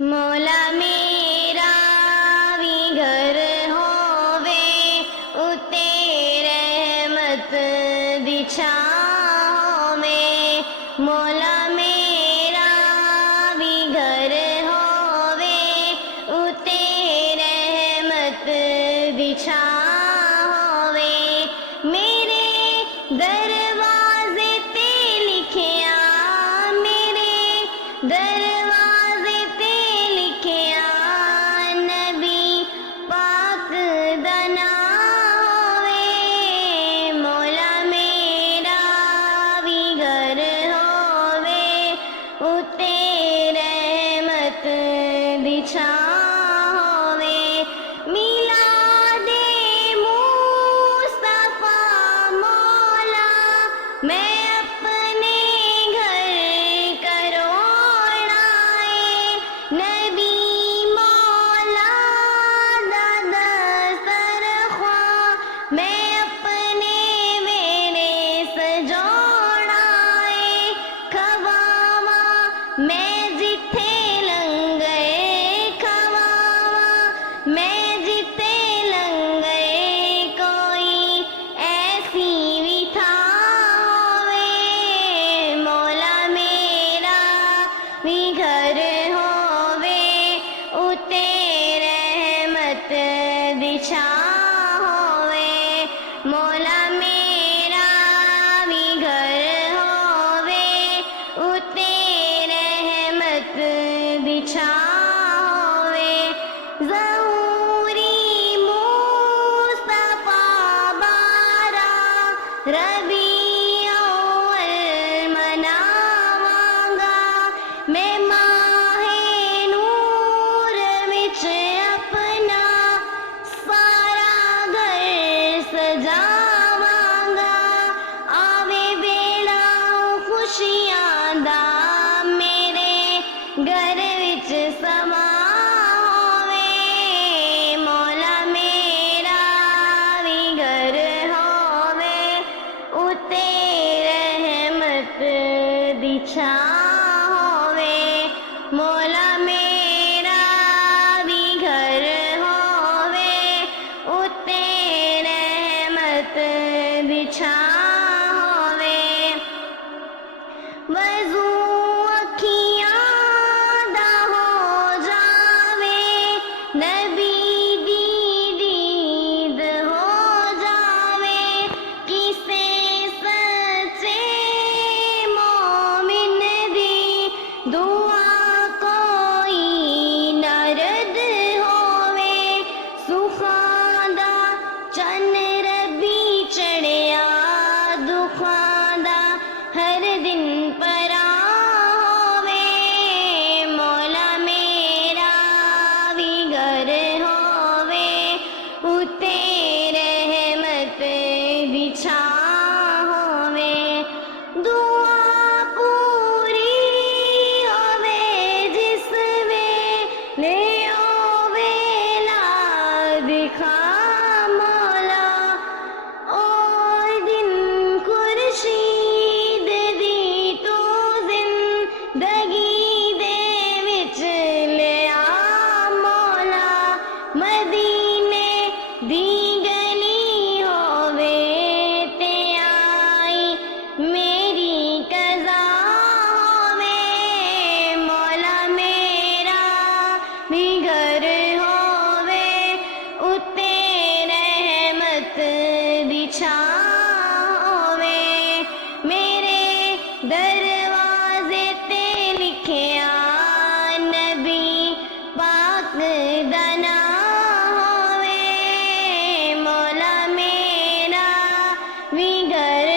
مولا میرا بھی گھر ہووے اتے رحمت بچھاؤ میں، مولا میرا بھی گھر ہووے اتے رحمت بچھاؤ میں، میرے دروازے تے لکھیا، میرے دروازے تے لکھیا نبی پاک دا نام ہووے، مولا میرا بھی گھر ہووے اتے رحمت بچھاؤ میں، میلاد مصطفیٰ مولا میں اپنے گھر کروڑا نبی مولا دا دسترخواں میں اپنے ویڑے سجوڑا کھواواں میں جتھے لنگ گئے، کھواواں میں جتھے لنگ گئے، کوئی ایسی بھی تھا ہووے، مولا میرا بھی گھر ہووے اتے رحمت بچھاؤ ہووے، مولا میرا بھی گھر ہووے اتے رحمت بچھاؤ ہووے، ظہوری مصطفیٰ بارہ ربیع اول مناواں گا، میں ماہ نور وچ اپنا سارا گھر سجاواں گا، آوے بیڑا خوشیاں دا میرے گھر وچ سما ہووے، مولا میرا بھی گھر ہووے اتے رحمت بچھاؤ ہووے، مولا میرا بھی گھر ہووے اتے رحمت بچھاؤ ہووے، وضو اکھیاں دا ہو جاوے نبی دی دید ہو جاوے، کسے سچے مومن دی دعا کوئی نہ رد ہووے، سکھاں دا چن ربی چڑھیا دکھاں دا ہر دن پرا ہووے، مولا میرا بھی گھر ہووے اتے رحمت بچھاؤ ہووے، دعا پوری ہووے جس ویلے او ویلا دکھا مولا، او دن خورشید دی تو زندگی دے وچ لیا مولا، مدینے دی گلی ہووے تے آئی میری قضا ہووے، مولا میرا بھی گھر ہووے اتے رحمت بچھاؤ ہووے، میرے دروازے تے لکھیا نبی پاک دا نام ہووے، مولا میرا بھی گھر